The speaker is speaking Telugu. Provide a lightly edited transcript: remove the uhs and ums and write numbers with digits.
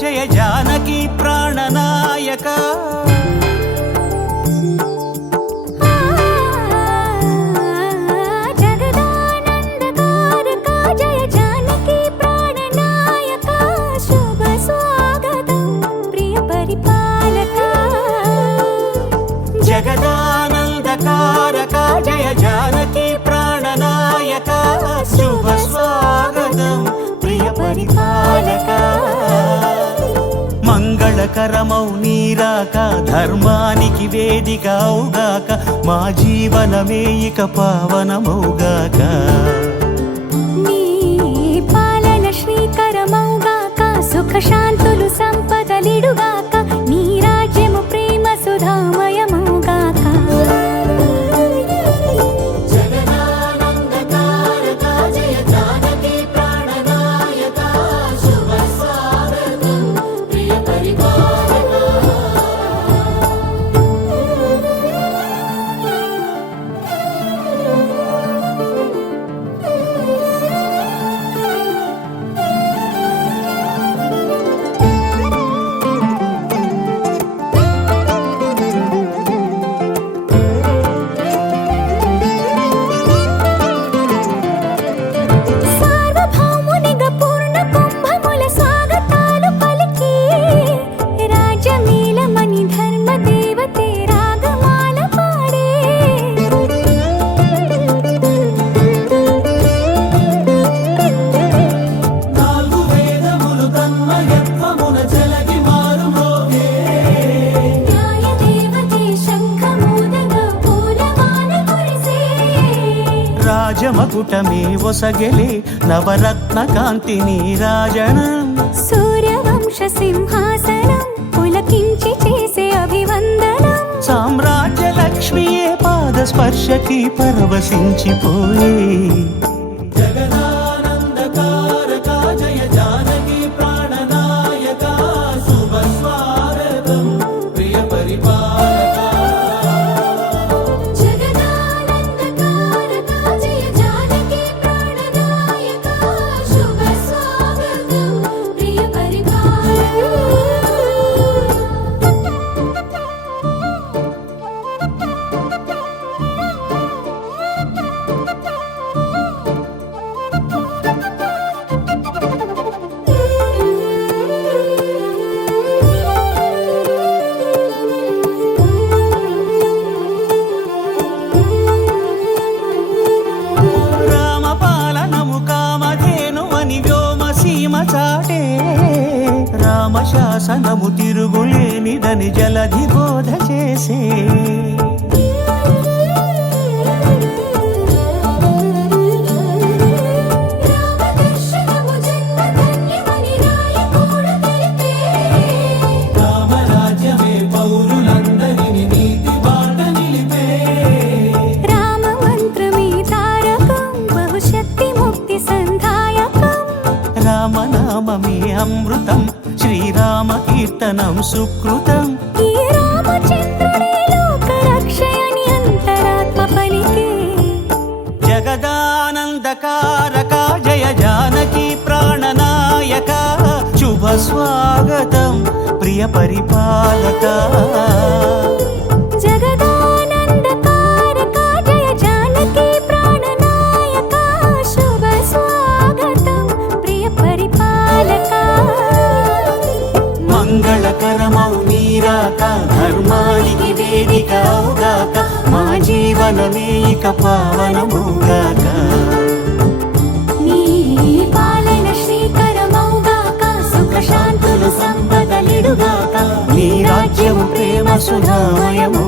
జయ జానకి ప్రాణనాయక జగదానందకారక జయ జానకి ప్రాణనాయక శుభ స్వాగతం ప్రియ పరిపాలక జగదానందకారక జయ జానకి ప్రాణనాయక శుభ స్వాగతం ప్రియ పరిపాలక మంగళకరమౌ నీరాక ధర్మానికి వేదిక అవుగాక మా జీవనమే ఇక పావనమౌగాక నీ పాలన శ్రీకరమౌగాక సుఖ శాంతులు సంపదలిడుగాక నీ రాజ్యము ప్రేమ సుధామయమౌగాక రాజమకుటమే ఒసగెలే నవరత్న కాంతి నీరాజనం సూర్యవంశ సింహాసనం పులకించి చేసే అభివందనం సామ్రాజ్య లక్ష్మియే పాద స్పర్శకి పరవశించిపోయే జగదానందకారక జయ జానకి ప్రాణనాయక శుభ స్వాగతం ప్రియ పరిపాలక రామశాసనము తిరుగులేనిదని జలధి బోధ చేసే రామరాజ్యమే పౌరులందరిని నీతి బాట నిలిపే రామమంత్రమే తారకం బహుశక్తి ముక్తి సంధాయకం రామనామమే అమృతం శ్రీరామ కీర్తనం సుకృతం ఈ రామచంద్రుడే లోక రక్షయని అంతరాత్మ పలికే జగదానందకారక జయ జానకి ప్రాణనాయక శుభ స్వాగతం ప్రియ పరిపాలక జగదానందకారక జయ జానకి ప్రాణనాయక శుభ స్వాగతం ప్రియ పరిపాలక మంగళకరమౌ నీరాక ధర్మానికి వేదిక అవుగాక మా జీవనమే ఇక పావనమౌగాక నీ పాలన శ్రీకరమౌగాక సుఖ శాంతులు సంపదలిడుగాక నీ రాజ్యము ప్రేమ సుధామయము